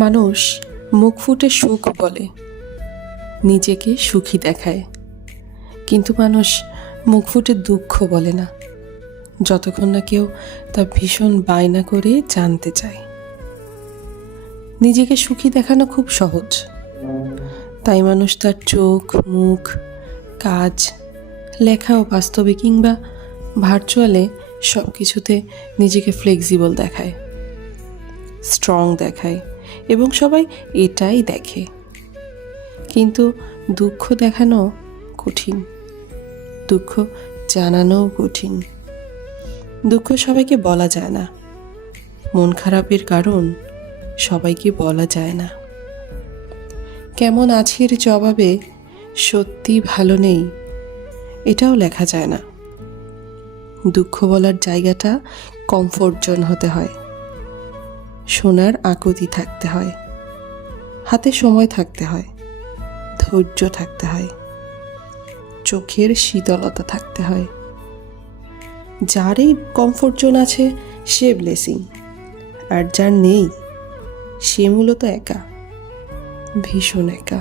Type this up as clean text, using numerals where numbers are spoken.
মানুষ মুখ ফুটে সুখ বলে, নিজেকে সুখী দেখায়, কিন্তু মানুষ মুখ ফুটে দুঃখ বলে না, যতক্ষণ না কেউ তা ভীষণ বায়না করে জানতে চায়। নিজেকে সুখী দেখানো খুব সহজ, তাই মানুষ তার চোখ, মুখ, কাজ, লেখা ও বাস্তবে কিংবা ভার্চুয়ালে সব কিছুতে নিজেকে ফ্লেক্সিবল দেখায়, স্ট্রং দেখায় এবং সবাই এটাই দেখে। কিন্তু দুঃখ দেখানো কঠিন, দুঃখ জানানোও কঠিন। দুঃখ সবাইকে বলা যায় না, মন খারাপের কারণ সবাইকে বলা যায় না। কেমন আছির জবাবে সত্যি ভালো নেই এটাও লেখা যায় না। দুঃখ বলার জায়গাটা কমফোর্ট জোন হতে হয়, শোনার আকুতি থাকতে হয়, হাতে সময় থাকতে হয়, ধৈর্য থাকতে হয়, চোখের শীতলতা থাকতে হয়। যার এই কমফোর্ট জোন আছে সে ব্লেসিং, আর যার নেই সে মূলত একা, ভীষণ একা।